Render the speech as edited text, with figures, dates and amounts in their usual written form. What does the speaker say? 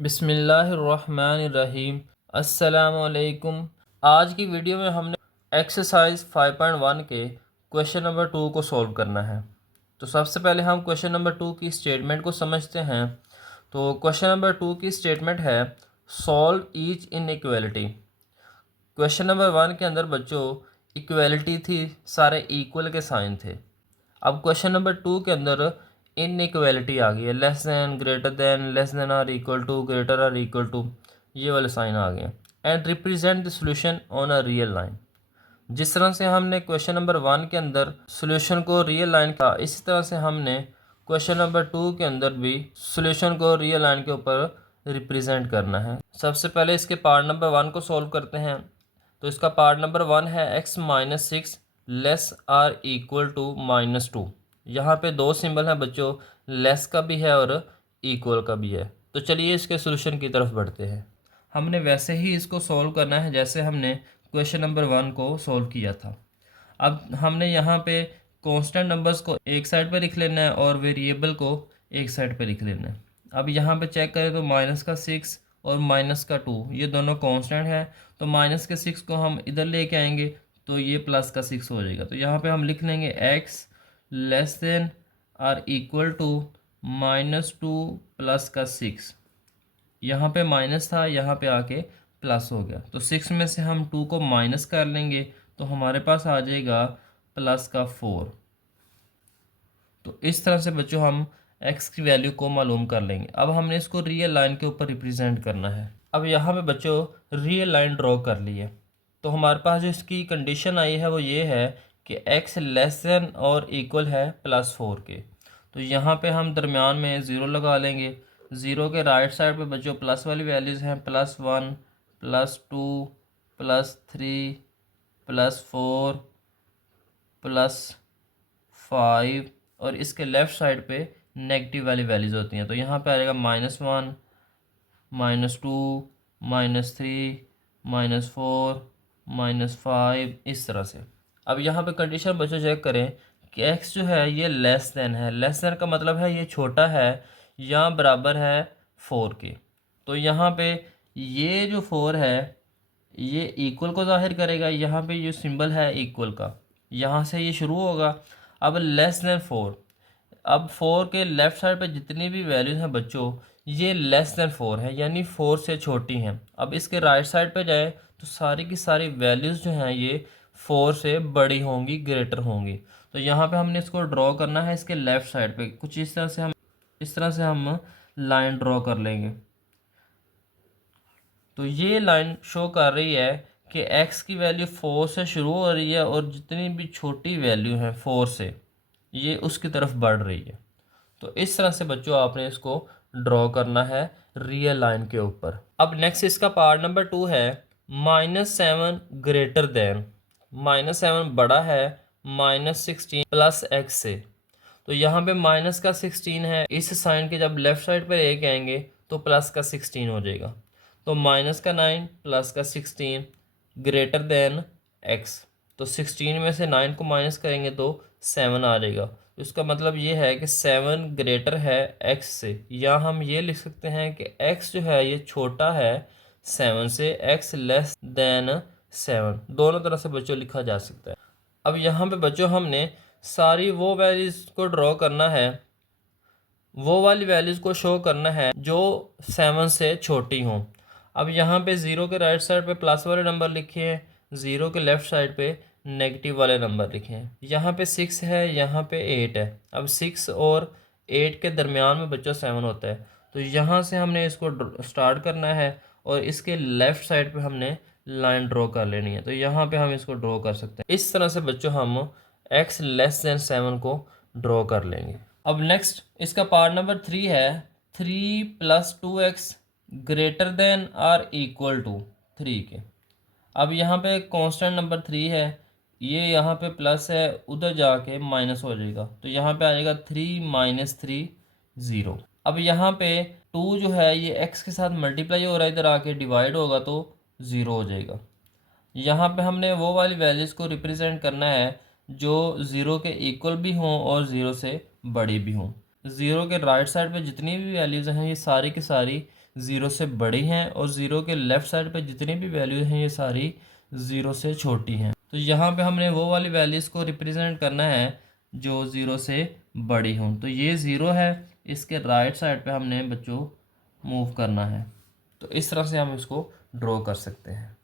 बिस्मिल्लाहिर्रहमानिर्रहीम। अस्सलामुअलैकुम। आज की वीडियो में हमने एक्सरसाइज 5.1 के क्वेश्चन नंबर 2 को सॉल्व करना है। तो सबसे पहले हम क्वेश्चन नंबर 2 की स्टेटमेंट को समझते हैं। तो क्वेश्चन नंबर 2 की स्टेटमेंट है solve each inequality. Question number 1 के अंदर बच्चों इक्वालिटी थी, सारे इक्वल के साइन थे। अब क्वेश्चन नंबर 2 के अंदर इनइक्वालिटी आ गई है, less than, greater than, less than or equal to, greater or equal to, ये वाले साइन आ गए। And represent the solution on a real line. जिस तरह से हमने क्वेश्चन नंबर 1 के अंदर सॉल्यूशन को रियल लाइन का, इसी तरह से हमने क्वेश्चन नंबर 2 के अंदर भी सॉल्यूशन को रियल लाइन के ऊपर रिप्रेजेंट करना है। सबसे पहले इसके पार्ट नंबर 1 को सॉल्व करते हैं। तो इसका पार्ट नंबर 1 है x-6 less or equal to -2। यहाँ पे दो सिंबल हैं बच्चों, लेस का भी है और इक्वल का भी है। तो चलिए इसके सॉल्यूशन की तरफ बढ़ते हैं। हमने वैसे ही इसको सॉल्व करना है जैसे हमने क्वेश्चन नंबर 1 को सॉल्व किया था। अब हमने यहाँ पे कांस्टेंट नंबर्स को एक साइड पे लिख लेना है और वेरिएबल को एक साइड पे लिख लेना है। अब यहाँ पे चेक करें तो -6 और -2 ये दोनों कांस्टेंट है। तो -6 को हम इधर लेके आएंगे तो ये +6 हो जाएगा। तो यहाँ पे हम लिख लेंगे x less than or equal to -2 +6। यहाँ पे माइनस था, यहाँ पे आके प्लस हो गया। तो 6 में से हम 2 को माइनस कर लेंगे तो हमारे पास आ जाएगा +4। तो इस तरह से बच्चों हम x की वैल्यू को मालूम कर लेंगे। अब हमने इसको रियल लाइन के ऊपर रिप्रेजेंट करना है। अब यहाँ पे बच्चों रियल लाइन ड्रॉ कर ली है। तो हमारे पास जो इसकी कंडीशन आई है वो ये है कि x लेस देन और इक्वल है +4 के। तो यहाँ पे हम दरमियान में ज़ीरो लगा लेंगे। ज़ीरो के राइट साइड पे बच्चों प्लस वाली वैल्यूज़ हैं, +1 +2 +3 +4 +5 और इसके लेफ़्ट साइड पे नेगेटिव वाली वैल्यूज़ होती हैं। तो यहाँ पे आ जाएगा -1 -2 -3 -4 -5 इस तरह से। अब यहाँ पे कंडीशन बच्चों चेक करें कि x जो है ये लेस देन है। लेस देन का मतलब है ये छोटा है या बराबर है 4 के। तो यहाँ पे ये जो 4 है ये इक्वल को जाहिर करेगा। यहाँ पे जो सिंबल है इक्वल का, यहाँ से ये शुरू होगा। अब लेस देन 4, अब 4 के लेफ़्ट साइड पे जितनी भी वैल्यूज़ हैं बच्चों ये लेस देन 4 है, यानी 4 से छोटी हैं। अब इसके राइट साइड पे जाए तो सारी की सारी वैल्यूज़ जो हैं ये 4 से बड़ी होंगी, ग्रेटर होंगी। तो यहाँ पे हमने इसको ड्रॉ करना है इसके लेफ़्ट साइड पे। कुछ इस तरह से हम लाइन ड्रॉ कर लेंगे। तो ये लाइन शो कर रही है कि x की वैल्यू 4 से शुरू हो रही है और जितनी भी छोटी वैल्यू है 4 से ये उसकी तरफ बढ़ रही है। तो इस तरह से बच्चों आपने इसको ड्रॉ करना है रियल लाइन के ऊपर। अब नेक्स्ट इसका पार्ट नंबर 2 है -7 ग्रेटर देन। -7 बड़ा है -16 प्लस x से। तो यहाँ पे माइनस का 16 है, इस साइन के जब लेफ़्ट साइड पर लेके आएंगे तो प्लस का 16 हो जाएगा। तो -9 प्लस का 16 ग्रेटर देन x। तो 16 में से 9 को माइनस करेंगे तो 7 आ जाएगा। तो इसका मतलब ये है कि 7 ग्रेटर है x से, या हम ये लिख सकते हैं कि x जो है ये छोटा है 7 से, x लेस देन 7। दोनों तरह से बच्चों लिखा जा सकता है। अब यहाँ पे बच्चों हमने सारी वो वैल्यूज़ को ड्रॉ करना है, वो वाली वैल्यूज़ को शो करना है जो 7 से छोटी हों। अब यहाँ पे ज़ीरो के राइट साइड पे प्लस वाले नंबर लिखे हैं, ज़ीरो के लेफ़्ट साइड पे नेगेटिव वाले नंबर लिखे हैं। यहाँ पे 6 है, यहाँ पे 8 है। अब 6 और 8 के दरमियान में बच्चों 7 होता है। तो यहाँ से हमने इसको स्टार्ट करना है और इसके लेफ़्ट साइड पे हमने लाइन ड्रॉ कर लेनी है। तो यहाँ पे हम इसको ड्रॉ कर सकते हैं। इस तरह से बच्चों हम x लेस देन 7 को ड्रॉ कर लेंगे। अब नेक्स्ट इसका पार्ट नंबर 3 है 3 + 2x greater than or equal to 3 के। अब यहाँ पे कांस्टेंट नंबर 3 है, ये यहाँ पे प्लस है, उधर जाके माइनस हो जाएगा। तो यहाँ पे आ जाएगा 3 - 3 0। अब यहाँ पे 2 जो है ये x के साथ मल्टीप्लाई हो रहा है, इधर आके डिवाइड होगा तो 0 हो जाएगा। यहाँ पे हमने वो वाली वैल्यूज़ को रिप्रेजेंट करना है जो ज़ीरो के इक्वल भी हों और ज़ीरो से बड़ी भी हों। ज़ीरो के राइट साइड पे जितनी भी वैल्यूज़ हैं ये सारी की सारी ज़ीरो से बड़ी हैं और ज़ीरो के लेफ़्ट साइड पे जितनी भी वैल्यूज़ हैं ये सारी ज़ीरो से छोटी हैं। तो यहाँ पे हमने वो वाली वैल्यूज़ को रिप्रेजेंट करना है जो ज़ीरो से बड़ी हों। तो ये ज़ीरो है, इसके राइट साइड पे हमने बच्चों मूव करना है। तो इस तरह से हम इसको ड्रॉ कर सकते हैं।